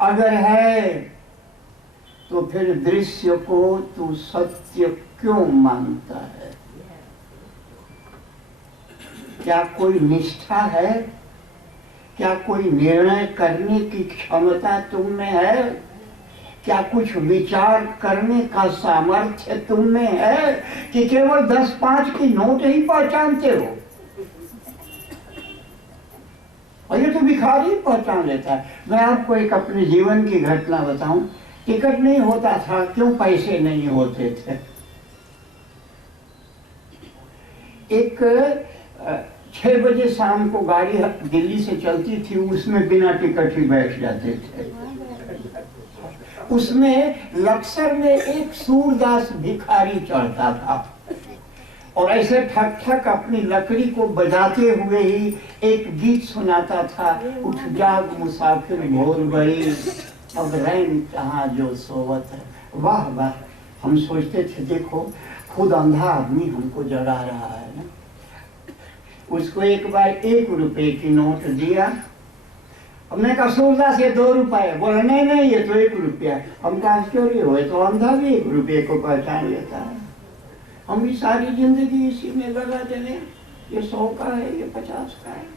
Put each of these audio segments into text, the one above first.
अगर है तो फिर दृश्य को तू सत्य क्यों मानता है? क्या कोई निष्ठा है? क्या कोई निर्णय करने की क्षमता तुम में है? क्या कुछ विचार करने का सामर्थ्य तुम में है कि केवल 10-5 की नोट ही पहचानते हो? और ये तो भिखारी पहचान लेता है। मैं आपको एक अपने जीवन की घटना बताऊं। टिकट नहीं होता था, क्यों? पैसे नहीं होते थे। एक 6 बजे शाम को गाड़ी दिल्ली से चलती थी, उसमें बिना टिकट ही बैठ जाते थे। उसमें लक्सर में एक सूरदास भिखारी चढ़ता था और ऐसे ठक ठक अपनी लकड़ी को बजाते हुए ही एक गीत सुनाता था। उठ जाग मुसाफिर भोर बड़ी, अब रैन कहाँ जो सोवत है। वाह वाह, हम सोचते थे देखो खुद अंधा आदमी हमको जगा रहा है ना। उसको एक बार 1 रुपए की नोट दिया। हमने कहा सूरदास ये 2 रुपए। बोला नहीं नहीं ये तो 1 रुपया। हमका आश्चर्य हुए, तो अंधा भी 1 रुपये को पहचान लेता है। हम भी सारी जिंदगी इसी में लगा देने, ये 100 का है, ये 50 का है।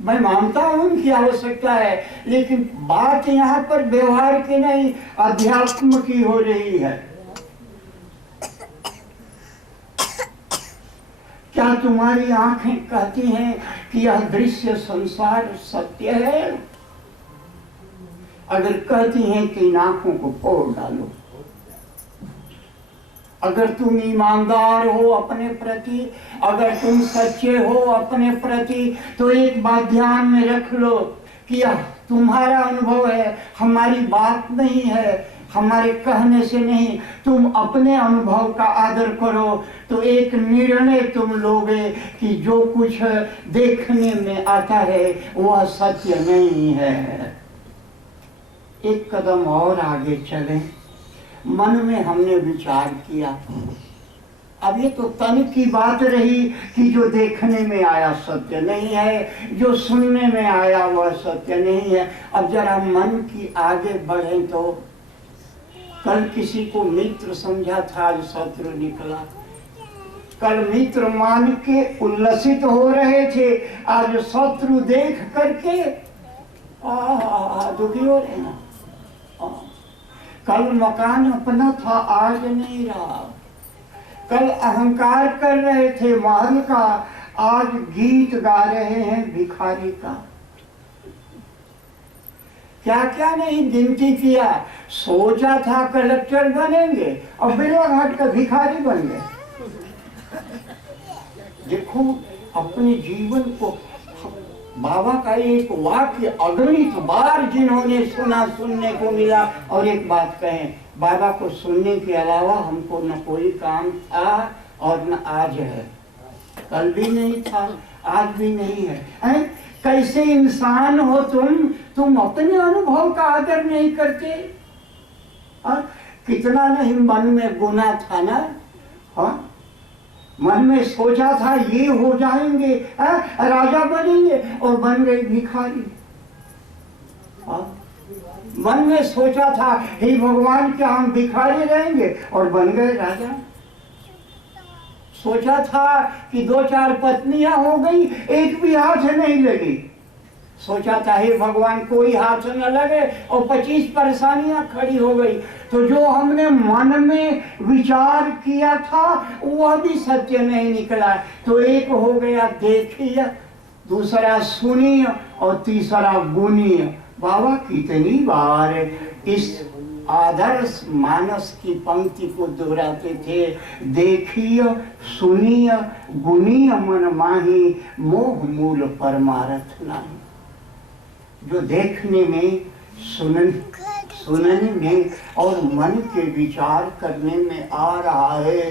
मैं मानता हूं उनकी आवश्यकता है, लेकिन बात यहाँ पर व्यवहार की नहीं, अध्यात्म की हो रही है। क्या तुम्हारी आंखें कहती हैं कि यह दृश्य संसार सत्य है? अगर कहती हैं कि इन आंखों को फोड़ डालो। अगर तुम ईमानदार हो अपने प्रति, अगर तुम सच्चे हो अपने प्रति, तो एक बात ध्यान में रख लो कि यह तुम्हारा अनुभव है, हमारी बात नहीं है, हमारे कहने से नहीं। तुम अपने अनुभव का आदर करो तो एक निर्णय तुम लोगे कि जो कुछ देखने में आता है वह सत्य नहीं है। एक कदम और आगे चलें। मन में हमने विचार किया, अब ये तो तन की बात रही कि जो देखने में आया सत्य नहीं है, जो सुनने में आया वह सत्य नहीं है। अब जरा मन की आगे बढ़े तो कल किसी को मित्र समझा था, आज शत्रु निकला। कल मित्र मान के उल्लसित हो रहे थे, आज शत्रु देख करके दुखी हो रहे ना। कल मकान अपना था, आज नहीं रहा। कल अहंकार कर रहे थे महल का, आज गीत गा रहे हैं भिखारी का। क्या क्या नहीं गिनती किया। सोचा था कलेक्टर बनेंगे और बिरलाघाट का भिखारी बन गए। देखो अपने जीवन को। बाबा का एक वाक्य अगणित बार जिन्होंने सुना, सुनने को मिला। और एक बात कहें, बाबा को सुनने के अलावा हमको न कोई काम था और न आज है। कल भी नहीं था, आज भी नहीं है। कैसे इंसान हो तुम अपने अनुभव का आदर नहीं करते। कितना नहीं मन में गुना था ना। हाँ, मन में सोचा था ये हो जाएंगे, राजा बनेंगे और बन गए भिखारी। मन में सोचा था हे भगवान क्या हम भिखारी रहेंगे और बन गए राजा। सोचा था कि 2-4 पत्नियां हो गई, एक भी हाथ नहीं लगी। सोचा था हे भगवान कोई हाथ न लगे और 25 परेशानियां खड़ी हो गई। तो जो हमने मन में विचार किया था वह भी सत्य नहीं निकला। तो एक हो गया देखिए, दूसरा सुनिए और तीसरा गुनिए। बाबा कितनी बार इस आदर्श मानस की पंक्ति को दोहराते थे। देखिए सुनिए गुनिए मन माही, मोह मूल परमारथ नाही। जो देखने में, सुनने में और मन के विचार करने में आ रहा है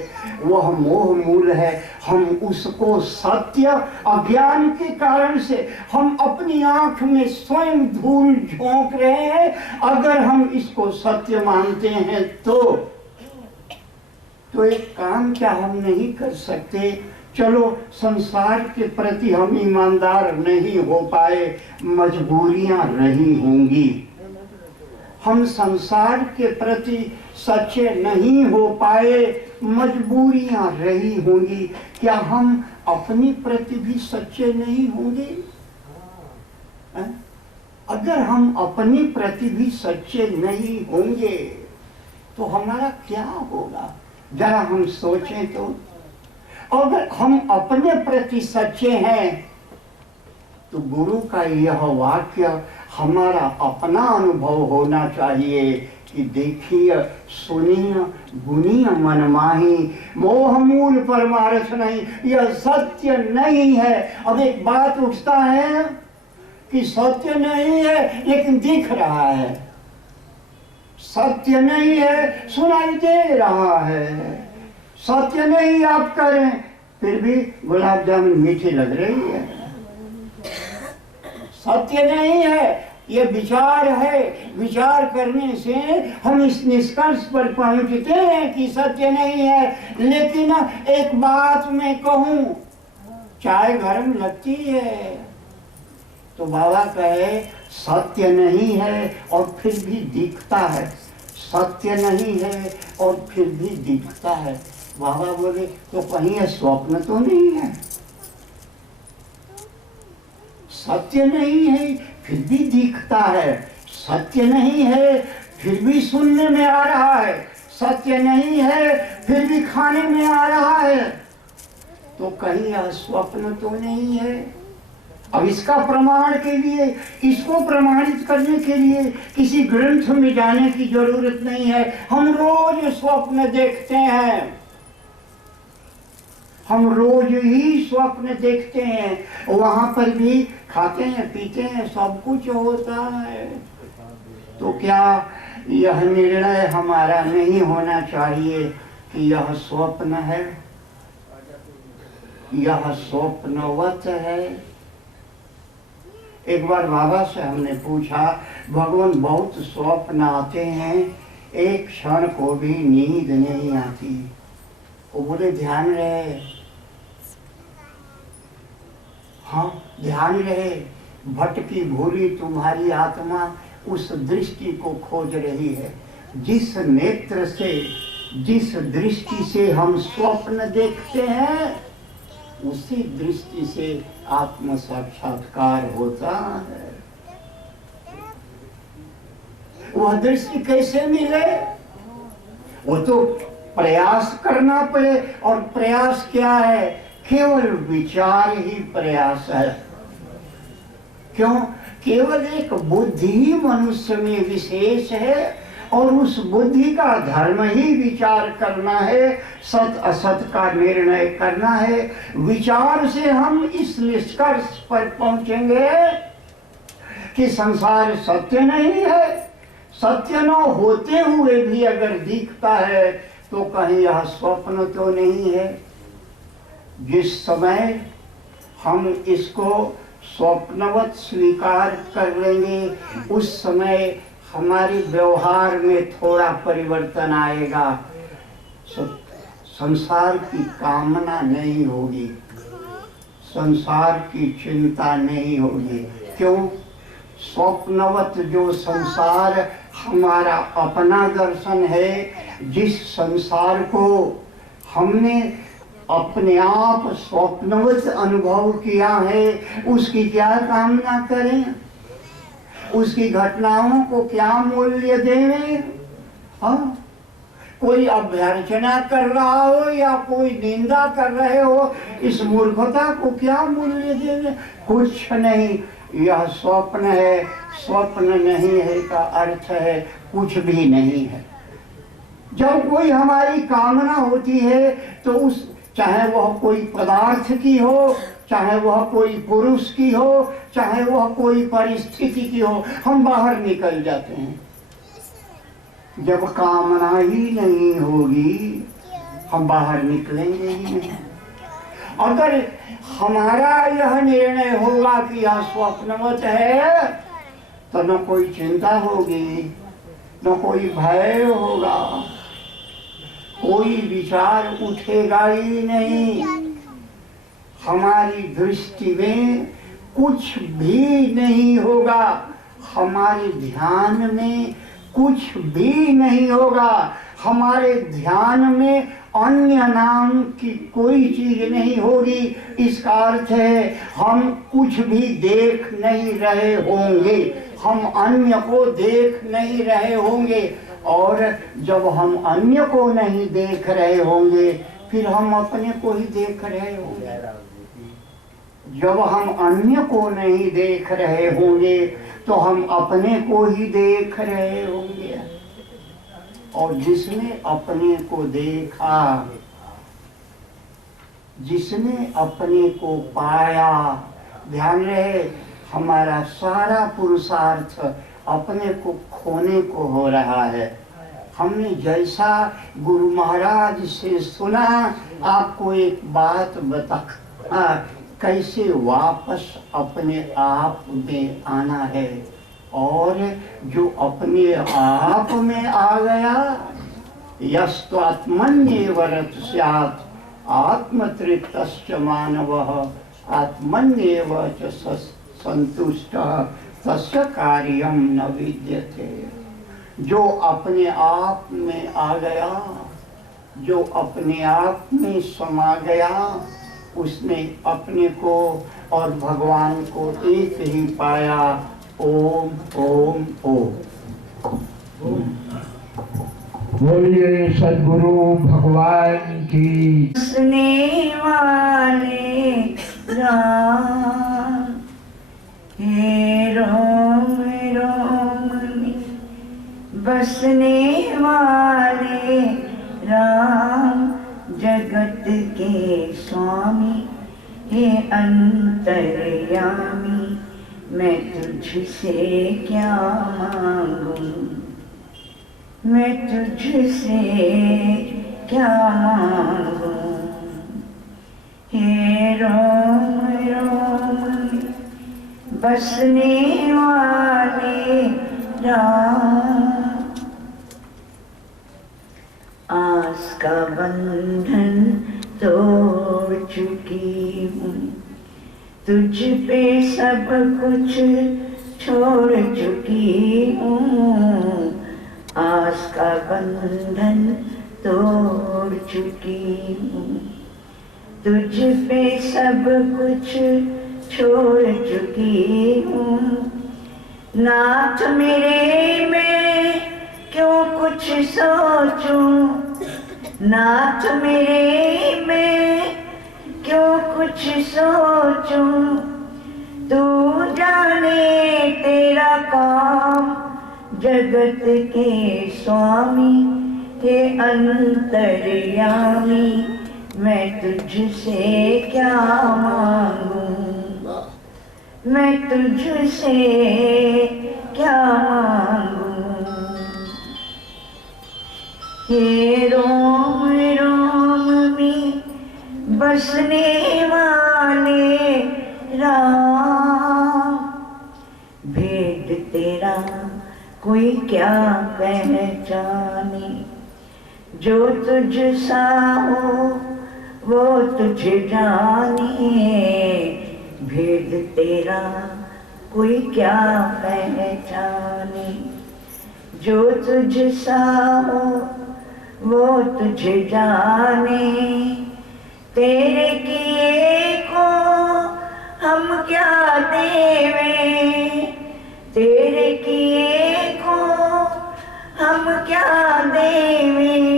वह मोह मूल है। हम उसको सत्य अज्ञान के कारण से हम अपनी आंख में स्वयं धूल झोंक रहे हैं। अगर हम इसको सत्य मानते हैं तो एक काम क्या हम नहीं कर सकते? चलो संसार के प्रति हम ईमानदार नहीं हो पाए, मजबूरियां रही होंगी। हम संसार के प्रति सच्चे नहीं हो पाए, मजबूरियां रही होंगी, क्या हम अपने प्रति भी सच्चे नहीं होंगे? अगर हम अपने प्रति भी सच्चे नहीं होंगे तो हमारा क्या होगा? जरा हम सोचें तो। अगर हम अपने प्रति सच्चे हैं तो गुरु का यह वाक्य हमारा अपना अनुभव होना चाहिए कि देखिए सुनिए गुनिय मन माही, मोह मूल परमार्थ नहीं, यह सत्य नहीं है। अब एक बात उठता है कि सत्य नहीं है लेकिन दिख रहा है, सत्य नहीं है सुनाई दे रहा है, सत्य नहीं आप करें फिर भी गुलाब जामुन मीठी लग रही है। सत्य नहीं है, ये विचार है, विचार करने से हम इस निष्कर्ष पर पहुंचते हैं कि सत्य नहीं है। लेकिन एक बात मैं कहूं, चाय गर्म लगती है तो बाबा कहे सत्य नहीं है और फिर भी दिखता है, सत्य नहीं है और फिर भी दिखता है। बाबा बोले तो कहीं यह स्वप्न तो नहीं है? सत्य नहीं है फिर भी दिखता है, सत्य नहीं है फिर भी सुनने में आ रहा है, सत्य नहीं है फिर भी खाने में आ रहा है, तो कहीं यह स्वप्न तो नहीं है? अब इसका प्रमाण के लिए, इसको प्रमाणित करने के लिए किसी ग्रंथ में जाने की जरूरत नहीं है। हम रोज स्वप्न देखते हैं, हम रोज ही स्वप्न देखते हैं, वहां पर भी खाते हैं पीते हैं सब कुछ होता है। तो क्या यह निर्णय हमारा नहीं होना चाहिए कि यह स्वप्न है, यह स्वप्नवत है? एक बार बाबा से हमने पूछा, भगवान बहुत स्वप्न आते हैं, एक क्षण को भी नींद नहीं आती। वो बोले ध्यान रहे, हाँ ध्यान रहे, भटकी भूली तुम्हारी आत्मा उस दृष्टि को खोज रही है। जिस नेत्र से, जिस दृष्टि से हम स्वप्न देखते हैं उसी दृष्टि से आत्म साक्षात्कार होता है। वह दृष्टि कैसे मिले? वो तो प्रयास करना पड़े, और प्रयास क्या है? केवल विचार ही प्रयास है। क्यों? केवल एक बुद्धि मनुष्य में विशेष है और उस बुद्धि का धर्म ही विचार करना है, सत असत का निर्णय करना है। विचार से हम इस निष्कर्ष पर पहुंचेंगे कि संसार सत्य नहीं है, सत्य न होते हुए भी अगर दिखता है तो कहीं यह स्वप्न तो नहीं है। जिस समय हम इसको स्वप्नवत स्वीकार कर लेंगे उस समय हमारे व्यवहार में थोड़ा परिवर्तन आएगा। संसार की कामना नहीं होगी, संसार की चिंता नहीं होगी। क्यों? स्वप्नवत जो संसार हमारा अपना दर्शन है, जिस संसार को हमने अपने आप स्वप्नवत अनुभव किया है, उसकी क्या कामना करें? उसकी घटनाओं को क्या मूल्य दें? हाँ, कोई अभ्यर्चना कर रहा हो या कोई निंदा कर रहे हो, इस मूर्खता को क्या मूल्य दें? कुछ नहीं। यह स्वप्न है, स्वप्न नहीं है का अर्थ है कुछ भी नहीं है। जब कोई हमारी कामना होती है तो उस, चाहे वह कोई पदार्थ की हो, चाहे वह कोई पुरुष की हो, चाहे वह कोई परिस्थिति की हो, हम बाहर निकल जाते हैं। जब कामना ही नहीं होगी हम बाहर निकलेंगे ही नहीं। अगर हमारा यह निर्णय होगा कि यह स्वप्नवत है तो न कोई चिंता होगी, न कोई भय होगा, कोई विचार उठेगा ही नहीं। हमारी दृष्टि में कुछ भी नहीं होगा, हमारे ध्यान में कुछ भी नहीं होगा। हमारे ध्यान में अन्य नाम की कोई चीज नहीं होगी। इसका अर्थ है हम कुछ भी देख नहीं रहे होंगे, हम अन्य को देख नहीं रहे होंगे। और जब हम अन्य को नहीं देख रहे होंगे फिर हम अपने को ही देख रहे होंगे। जब हम अन्य को नहीं देख रहे होंगे तो हम अपने को ही देख रहे होंगे। और जिसने अपने को देखा, जिसने अपने को पाया, ध्यान रहे हमारा सारा पुरुषार्थ अपने को खोने को हो रहा है। हमने जैसा गुरु महाराज से सुना, आपको एक बात बता कैसे वापस अपने आप में आना है। और जो अपने आप में आ गया, यस्त्वात्मन्येव रत स्यात् आत्मतृप्तश्च मानवः आत्मन्येव च संतुष्टः तस्य कार्यं न विद्यते। जो अपने आप में आ गया, जो अपने आप में समा गया, उसने अपने को और भगवान को एक ही पाया। ओम ओम ओम। बोलिए सद्गुरु भगवान की। बसने वाले राम, हे रोम रोम में बसने वाले राम, जगत के स्वामी हे अंतर्यामी, मैं तुझसे क्या मांगूं, मैं तुझसे क्या मांगूं। हे रोम रोम बसने वाले राम, आस का बंधन तोड़ चुकी हूँ, तुझ पे सब कुछ छोड़ चुकी हूँ। आस का बंधन तोड़ चुकी हूँ, तुझ पे सब कुछ छोड़ चुकी हूँ। नाथ मेरे मैं क्यों कुछ सोचूं, नाथ मेरे मैं क्यों कुछ सोचूं। तू जाने तेरा काम, जगत के स्वामी हे अंतर्यामी, मैं तुझसे क्या मांगूं, मैं तुझसे क्या मांगूं। हे रोम रोम में बसने वाले राम, भेद तेरा कोई क्या पहचाने, जो तुझ सा हो वो तुझे जाने। भेद तेरा कोई क्या पहचाने, जो तुझ सा हो वो तुझे जाने। तेरे किए को हम क्या देवें, तेरे किए को हम क्या देवें।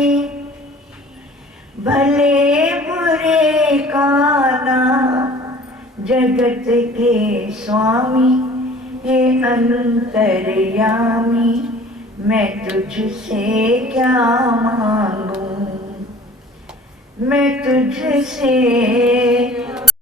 भले बुरे का नाम, जगत के स्वामी हे अंतर्यामी, मैं तुझसे क्या मांगूं, मैं तुझसे